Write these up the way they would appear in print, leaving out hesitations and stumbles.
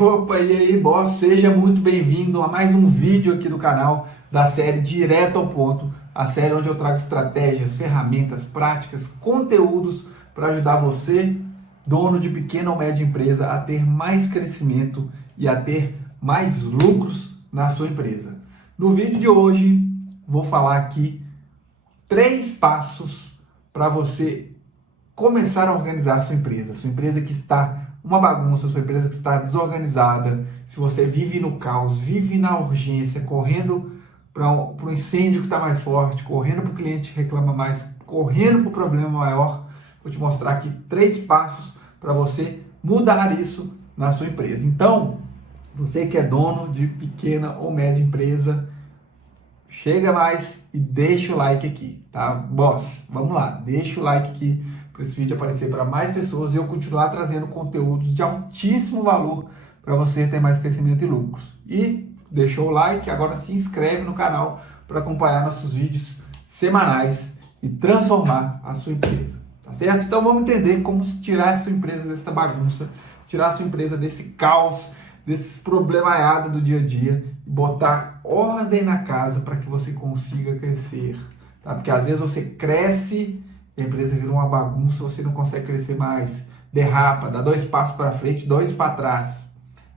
Opa, e aí, boss? Seja muito bem-vindo a mais um vídeo aqui do canal da série Direto ao Ponto, a série onde eu trago estratégias, ferramentas, práticas, conteúdos para ajudar você, dono de pequena ou média empresa, a ter mais crescimento e a ter mais lucros na sua empresa. No vídeo de hoje, vou falar aqui 3 passos para você começar a organizar a sua empresa que está uma bagunça, sua empresa que está desorganizada, se você vive no caos, vive na urgência, correndo para o incêndio que está mais forte, correndo para o cliente que reclama mais, correndo para o problema maior, vou te mostrar aqui 3 passos para você mudar isso na sua empresa. Então, você que é dono de pequena ou média empresa, chega mais e deixa o like aqui, tá? Boss, vamos lá, deixa o like aqui para esse vídeo aparecer para mais pessoas e eu continuar trazendo conteúdos de altíssimo valor para você ter mais crescimento e lucros. E deixou o like, agora se inscreve no canal para acompanhar nossos vídeos semanais e transformar a sua empresa, tá certo? Então vamos entender como tirar a sua empresa dessa bagunça, tirar a sua empresa desse caos, desses problemaiados do dia a dia e botar ordem na casa para que você consiga crescer, tá? Porque às vezes você cresce, a empresa vira uma bagunça, você não consegue crescer mais, derrapa, dá 2 passos para frente, 2 para trás.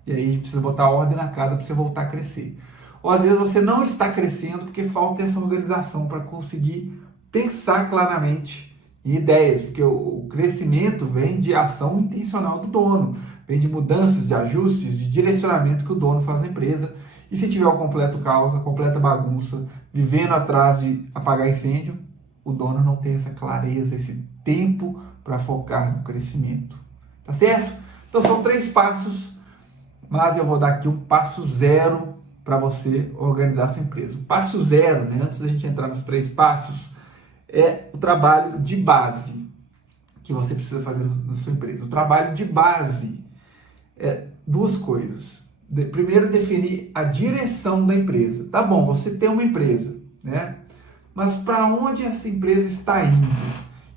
E aí precisa botar ordem na casa para você voltar a crescer. Ou às vezes você não está crescendo porque falta essa organização para conseguir pensar claramente em ideias, porque o crescimento vem de ação intencional do dono, vem de mudanças, de ajustes, de direcionamento que o dono faz na empresa. E se tiver o completo caos, a completa bagunça, vivendo atrás de apagar incêndio, o dono não tem essa clareza, esse tempo para focar no crescimento. Tá certo? Então são 3 passos, mas eu vou dar aqui um passo 0 para você organizar a sua empresa. O passo 0, né, antes da gente entrar nos 3 passos, é o trabalho de base que você precisa fazer na sua empresa. O trabalho de base é 2 coisas. Primeiro, definir a direção da empresa. Tá bom, você tem uma empresa, né? Mas para onde essa empresa está indo?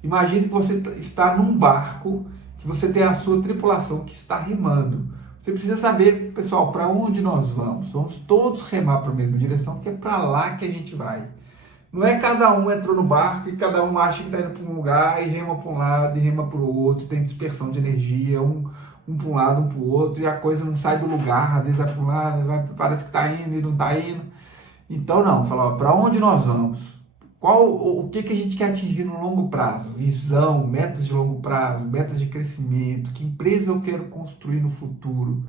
Imagine que você está num barco, que você tem a sua tripulação que está remando. Você precisa saber, pessoal, para onde nós vamos. Vamos todos remar para a mesma direção, porque é para lá que a gente vai. Não é cada um entrou no barco e cada um acha que está indo para um lugar e rema para um lado e rema para o outro, tem dispersão de energia, um para um lado, um para o outro, e a coisa não sai do lugar, às vezes vai para um lado, parece que está indo e não está indo. Então não, falar para onde nós vamos? O que a gente quer atingir no longo prazo? Visão, metas de longo prazo, metas de crescimento, que empresa eu quero construir no futuro?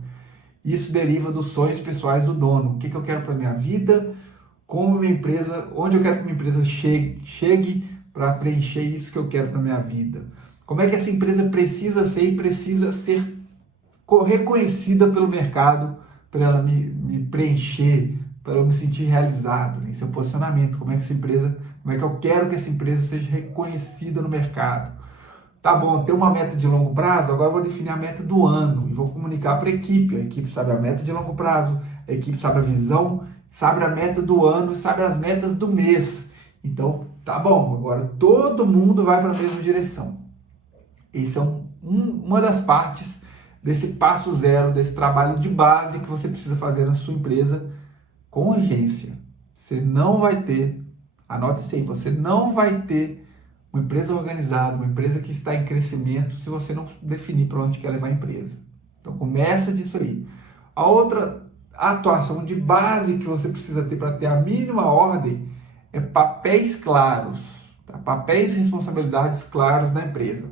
Isso deriva dos sonhos pessoais do dono. O que eu quero para a minha vida, como minha empresa, onde eu quero que minha empresa chegue para preencher isso que eu quero para a minha vida. Como é que essa empresa precisa ser e precisa ser reconhecida pelo mercado para ela me preencher, para eu me sentir realizado, né? Esse é o posicionamento, como é que eu quero que essa empresa seja reconhecida no mercado. Tá bom, tem uma meta de longo prazo, agora eu vou definir a meta do ano e vou comunicar para a equipe sabe a meta de longo prazo, a equipe sabe a visão, sabe a meta do ano, sabe as metas do mês. Então, tá bom, agora todo mundo vai para a mesma direção. Esse é uma das partes desse passo 0, desse trabalho de base que você precisa fazer na sua empresa com urgência. Você não vai ter, anote isso aí, você não vai ter uma empresa organizada, uma empresa que está em crescimento se você não definir para onde quer levar a empresa. Então começa disso aí. A outra atuação de base que você precisa ter para ter a mínima ordem é papéis claros, tá? Papéis e responsabilidades claros na empresa.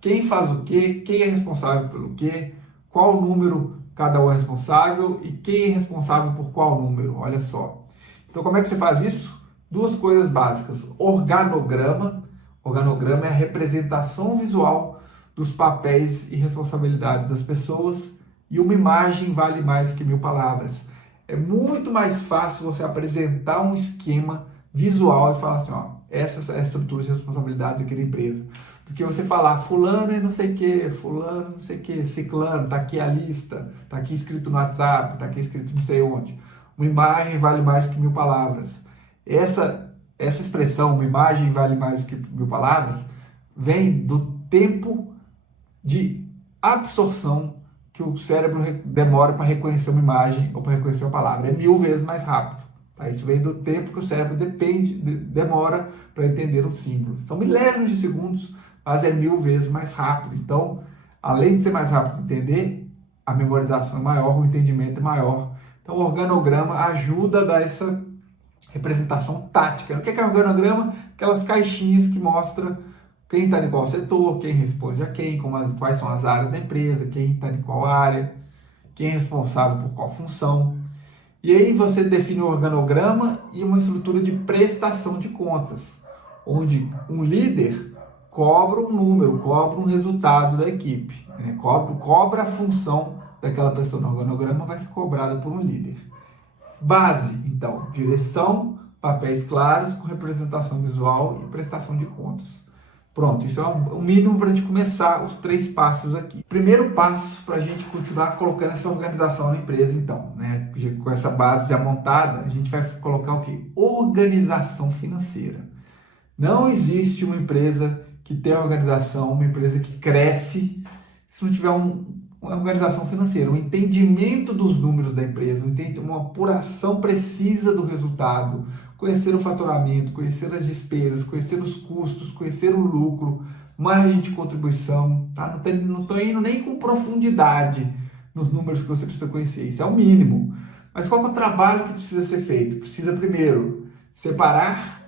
Quem faz o quê? Quem é responsável pelo quê? Qual número cada um é responsável e quem é responsável por qual número? Olha só. Então, como é que você faz isso? 2 coisas básicas. Organograma. Organograma é a representação visual dos papéis e responsabilidades das pessoas e uma imagem vale mais que 1000 palavras. É muito mais fácil você apresentar um esquema visual e falar assim, ó, essa é a estrutura de responsabilidades aqui da empresa, do que você falar fulano e não sei o que, fulano não sei o que, ciclano, tá aqui a lista, tá aqui escrito no WhatsApp, tá aqui escrito não sei onde. Uma imagem vale mais que 1000 palavras. Essa expressão, uma imagem vale mais que 1000 palavras, vem do tempo de absorção que o cérebro demora para reconhecer uma imagem ou para reconhecer uma palavra. É 1000 vezes mais rápido. Tá? Isso vem do tempo que o cérebro demora para entender um símbolo. São milésimos de segundos, mas é 1000 vezes mais rápido. Então, além de ser mais rápido de entender, a memorização é maior, o entendimento é maior. Então, o organograma ajuda a dar essa representação tática. O que é organograma? Aquelas caixinhas que mostram quem está em qual setor, quem responde a quem, quais são as áreas da empresa, quem está em qual área, quem é responsável por qual função. E aí você define um organograma e uma estrutura de prestação de contas, onde um líder cobra um número, cobra um resultado da equipe, né? Cobra a função daquela pessoa no organograma, vai ser cobrada por um líder. Base, então, direção, papéis claros com representação visual e prestação de contas. Pronto, isso é o mínimo para a gente começar os 3 passos aqui. Primeiro passo para a gente continuar colocando essa organização na empresa, então, né? Com essa base já montada, a gente vai colocar o quê? Organização financeira. Não existe uma empresa que tem organização, uma empresa que cresce, se não tiver uma organização financeira, um entendimento dos números da empresa, uma apuração precisa do resultado, conhecer o faturamento, conhecer as despesas, conhecer os custos, conhecer o lucro, margem de contribuição, tá? Não estou indo nem com profundidade nos números que você precisa conhecer, isso é o mínimo. Mas qual é o trabalho que precisa ser feito? Precisa primeiro separar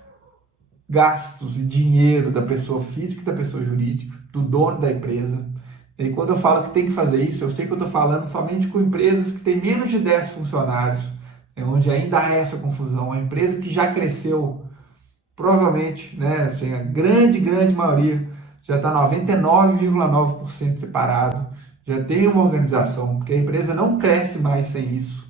gastos e dinheiro da pessoa física e da pessoa jurídica, do dono da empresa. E quando eu falo que tem que fazer isso, eu sei que eu estou falando somente com empresas que têm menos de 10 funcionários, onde ainda há essa confusão. A empresa que já cresceu, provavelmente, né, assim, a grande maioria, já está 99,9% separado, já tem uma organização, porque a empresa não cresce mais sem isso.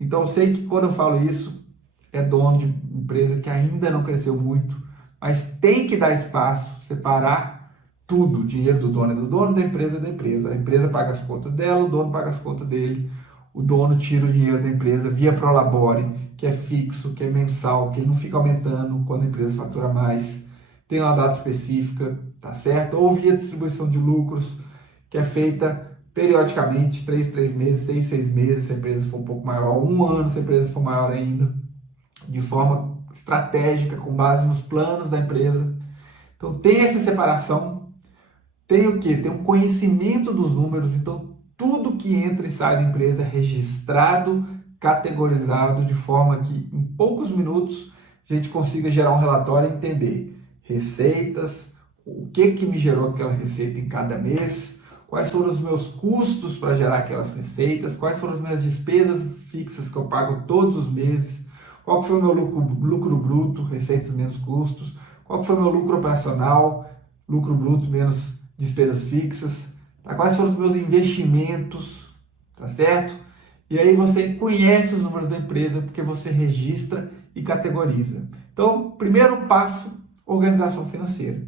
Então eu sei que quando eu falo isso, é dono de empresa que ainda não cresceu muito, mas tem que dar espaço, separar tudo. O dinheiro do dono é do dono, da empresa é da empresa. A empresa paga as contas dela, o dono paga as contas dele. O dono tira o dinheiro da empresa via Prolabore, que é fixo, que é mensal, que ele não fica aumentando quando a empresa fatura mais. Tem uma data específica, tá certo? Ou via distribuição de lucros, que é feita periodicamente, 3 meses, 6 meses, se a empresa for um pouco maior, 1 ano, se a empresa for maior ainda, de forma estratégica, com base nos planos da empresa. Então tem essa separação. Tem o quê? Tem um conhecimento dos números, então tudo que entra e sai da empresa é registrado, categorizado, de forma que em poucos minutos a gente consiga gerar um relatório e entender receitas, o que me gerou aquela receita em cada mês, quais foram os meus custos para gerar aquelas receitas, quais foram as minhas despesas fixas que eu pago todos os meses, qual foi o meu lucro bruto, receitas menos custos, qual foi o meu lucro operacional, lucro bruto menos despesas fixas, tá? Quais foram os meus investimentos, tá certo? E aí você conhece os números da empresa porque você registra e categoriza. Então, primeiro passo, organização financeira.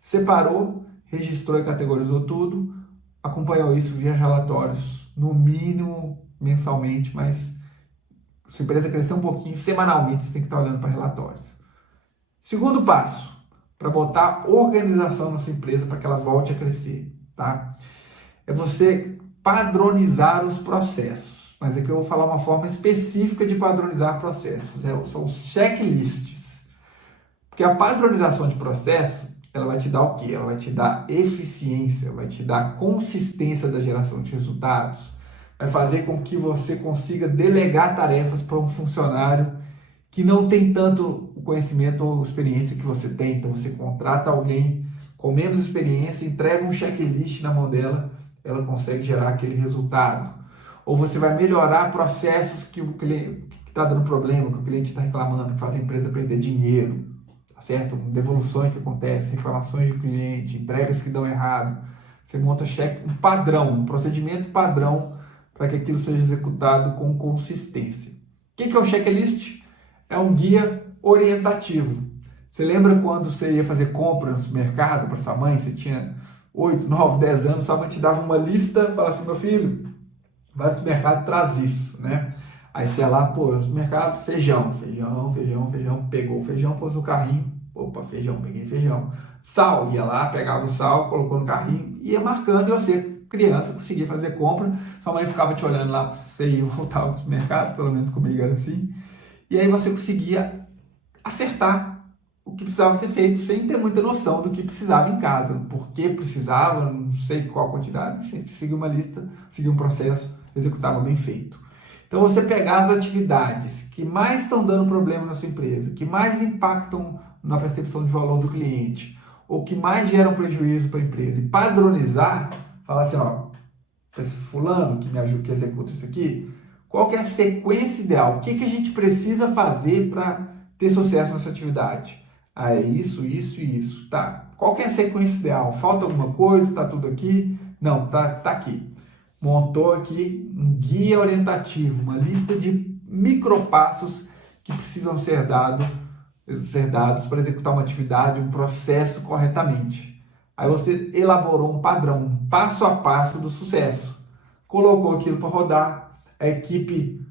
Separou, registrou e categorizou tudo, acompanhou isso via relatórios, no mínimo mensalmente, mas se a empresa crescer um pouquinho, semanalmente você tem que estar olhando para relatórios. Segundo passo, para botar organização na sua empresa para que ela volte a crescer, tá? É você padronizar os processos. Mas aqui eu vou falar uma forma específica de padronizar processos. São os checklists. Porque a padronização de processo, ela vai te dar o quê? Ela vai te dar eficiência, vai te dar consistência da geração de resultados, vai fazer com que você consiga delegar tarefas para um funcionário que não tem tanto o conhecimento ou experiência que você tem. Então você contrata alguém com menos experiência, entrega um checklist na mão dela, ela consegue gerar aquele resultado. Ou você vai melhorar processos que o cliente está dando problema, que o cliente está reclamando, que faz a empresa perder dinheiro, tá certo? Devoluções que acontecem, reclamações de cliente, entregas que dão errado. Você monta um padrão, um procedimento padrão para que aquilo seja executado com consistência. O que é o checklist? É um guia orientativo. Você lembra quando você ia fazer compra no supermercado para sua mãe? Você tinha 8, 9, 10 anos, sua mãe te dava uma lista, falava assim, meu filho, vai no supermercado, traz isso, né? Aí você ia lá, pô, no supermercado, feijão, pegou o feijão, pôs no carrinho, opa, feijão, peguei feijão. Sal, ia lá, pegava o sal, colocou no carrinho, ia marcando e você criança, conseguia fazer compra, sua mãe ficava te olhando lá para você ir e voltar do supermercado, pelo menos comigo era assim, e aí você conseguia acertar o que precisava ser feito sem ter muita noção do que precisava em casa, por que precisava, não sei qual quantidade, sem seguir uma lista, seguir um processo, executava bem feito. Então você pegar as atividades que mais estão dando problema na sua empresa, que mais impactam na percepção de valor do cliente, ou que mais geram prejuízo para a empresa, e padronizar, falar assim, ó, esse fulano que me ajuda, que executa isso aqui, qual que é a sequência ideal? O que a gente precisa fazer para ter sucesso nessa atividade? Ah, é isso, isso e isso. Tá. Qual que é a sequência ideal? Falta alguma coisa? Tá tudo aqui? Não, tá aqui. Montou aqui um guia orientativo, uma lista de micropassos que precisam ser dados para executar uma atividade, um processo corretamente. Aí você elaborou um padrão, um passo a passo do sucesso. Colocou aquilo para rodar, a equipe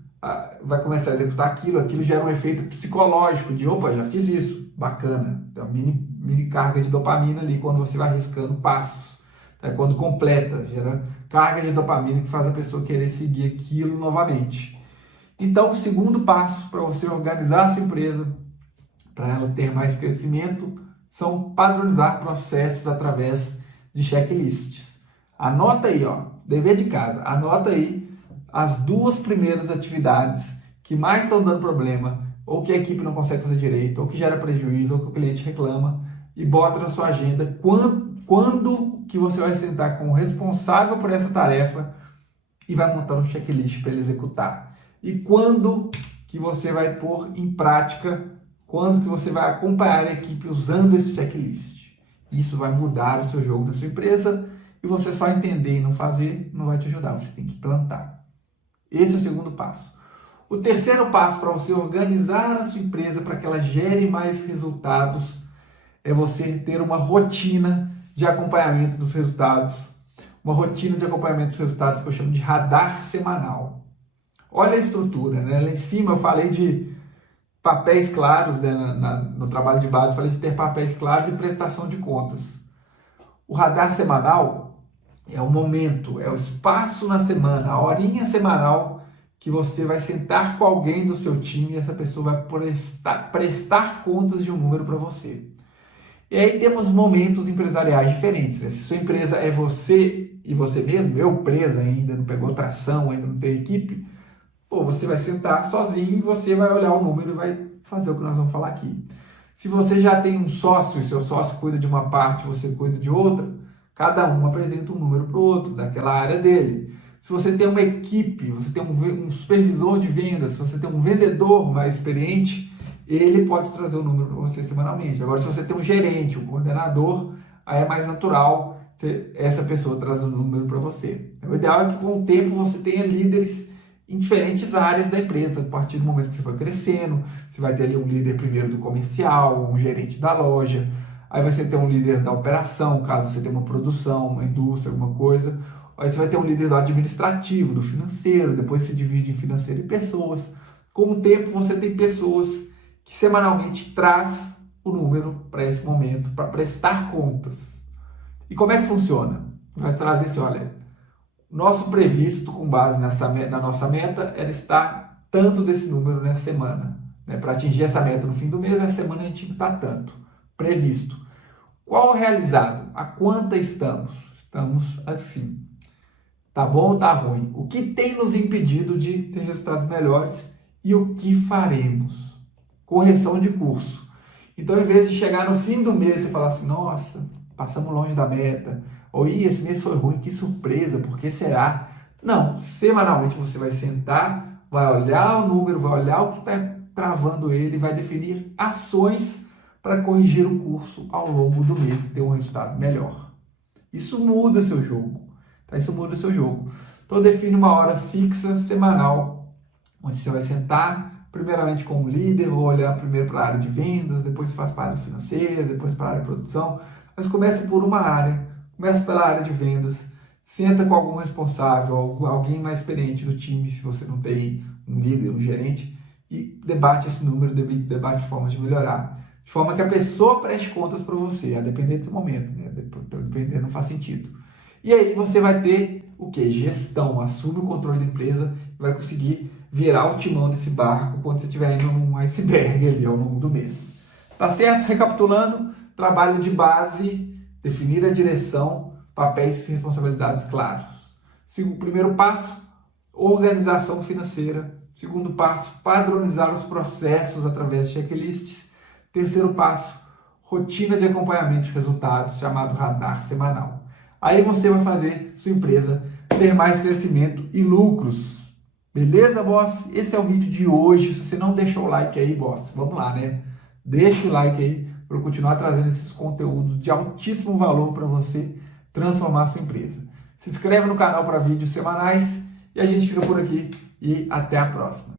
vai começar a executar aquilo gera um efeito psicológico de, opa, já fiz isso, bacana. Tem uma mini carga de dopamina ali quando você vai riscando passos. Tá? Quando completa, gera carga de dopamina que faz a pessoa querer seguir aquilo novamente. Então, o segundo passo para você organizar a sua empresa, para ela ter mais crescimento, são padronizar processos através de checklists. Anota aí, ó, dever de casa, anota aí as 2 primeiras atividades que mais estão dando problema, ou que a equipe não consegue fazer direito, ou que gera prejuízo, ou que o cliente reclama, e bota na sua agenda quando que você vai sentar com o responsável por essa tarefa e vai montar um checklist para ele executar. E quando que você vai pôr em prática, quando que você vai acompanhar a equipe usando esse checklist. Isso vai mudar o seu jogo da sua empresa e você só entender e não fazer não vai te ajudar, você tem que plantar. Esse é o segundo passo. O terceiro passo para você organizar a sua empresa para que ela gere mais resultados é você ter uma rotina de acompanhamento dos resultados. Uma rotina de acompanhamento dos resultados que eu chamo de radar semanal. Olha a estrutura, né? Lá em cima eu falei de papéis claros, né? No trabalho de base eu falei de ter papéis claros e prestação de contas. O radar semanal é o momento, é o espaço na semana, a horinha semanal que você vai sentar com alguém do seu time e essa pessoa vai prestar contas de um número para você. E aí temos momentos empresariais diferentes, né? Se sua empresa é você e você mesmo, eu presa ainda, não pegou tração, ainda não tem equipe, você vai sentar sozinho e você vai olhar o número e vai fazer o que nós vamos falar aqui. Se você já tem um sócio e seu sócio cuida de uma parte, você cuida de outra, cada um apresenta um número para o outro, daquela área dele. Se você tem uma equipe, você tem um supervisor de vendas, se você tem um vendedor mais experiente, ele pode trazer o número para você semanalmente. Agora, se você tem um gerente, um coordenador, aí é mais natural essa pessoa traz o número para você. O ideal é que com o tempo você tenha líderes em diferentes áreas da empresa. A partir do momento que você for crescendo, você vai ter ali um líder primeiro do comercial, um gerente da loja, aí você tem um líder da operação, caso você tenha uma produção, uma indústria, alguma coisa. Aí você vai ter um líder do administrativo, do financeiro, depois se divide em financeiro e pessoas. Com o tempo você tem pessoas que semanalmente traz o número para esse momento, para prestar contas. E como é que funciona? Vai trazer assim, olha, nosso previsto com base na nossa meta era estar tanto desse número nessa semana. Né? Para atingir essa meta no fim do mês, essa semana a gente tinha que estar tanto. Previsto. Qual o realizado? A quanta estamos? Estamos assim. Tá bom ou tá ruim? O que tem nos impedido de ter resultados melhores e o que faremos? Correção de curso. Então, em vez de chegar no fim do mês e falar assim, nossa, passamos longe da meta, ou esse mês foi ruim, que surpresa, por que será? Não, semanalmente você vai sentar, vai olhar o número, vai olhar o que está travando ele, vai definir ações para corrigir o curso ao longo do mês e ter um resultado melhor. Isso muda seu jogo. Tá? Isso muda o seu jogo. Então define uma hora fixa, semanal, onde você vai sentar, primeiramente com o líder, ou olhar primeiro para a área de vendas, depois faz para a área financeira, depois para a área de produção, mas comece por uma área, comece pela área de vendas, senta com algum responsável, alguém mais experiente do time, se você não tem um líder, um gerente, e debate esse número, debate formas de melhorar, de forma que a pessoa preste contas para você, a depender desse momento, né? Depender não faz sentido. E aí você vai ter o que? Gestão, assume o controle da empresa e vai conseguir virar o timão desse barco quando você estiver indo num iceberg ali ao longo do mês. Tá certo? Recapitulando, trabalho de base, definir a direção, papéis e responsabilidades claros. Primeiro passo, organização financeira. Segundo passo, padronizar os processos através de checklists. Terceiro passo, rotina de acompanhamento de resultados, chamado radar semanal. Aí você vai fazer sua empresa ter mais crescimento e lucros. Beleza, boss? Esse é o vídeo de hoje. Se você não deixou o like aí, boss, vamos lá, né? Deixa o like aí para eu continuar trazendo esses conteúdos de altíssimo valor para você transformar a sua empresa. Se inscreve no canal para vídeos semanais e a gente fica por aqui e até a próxima.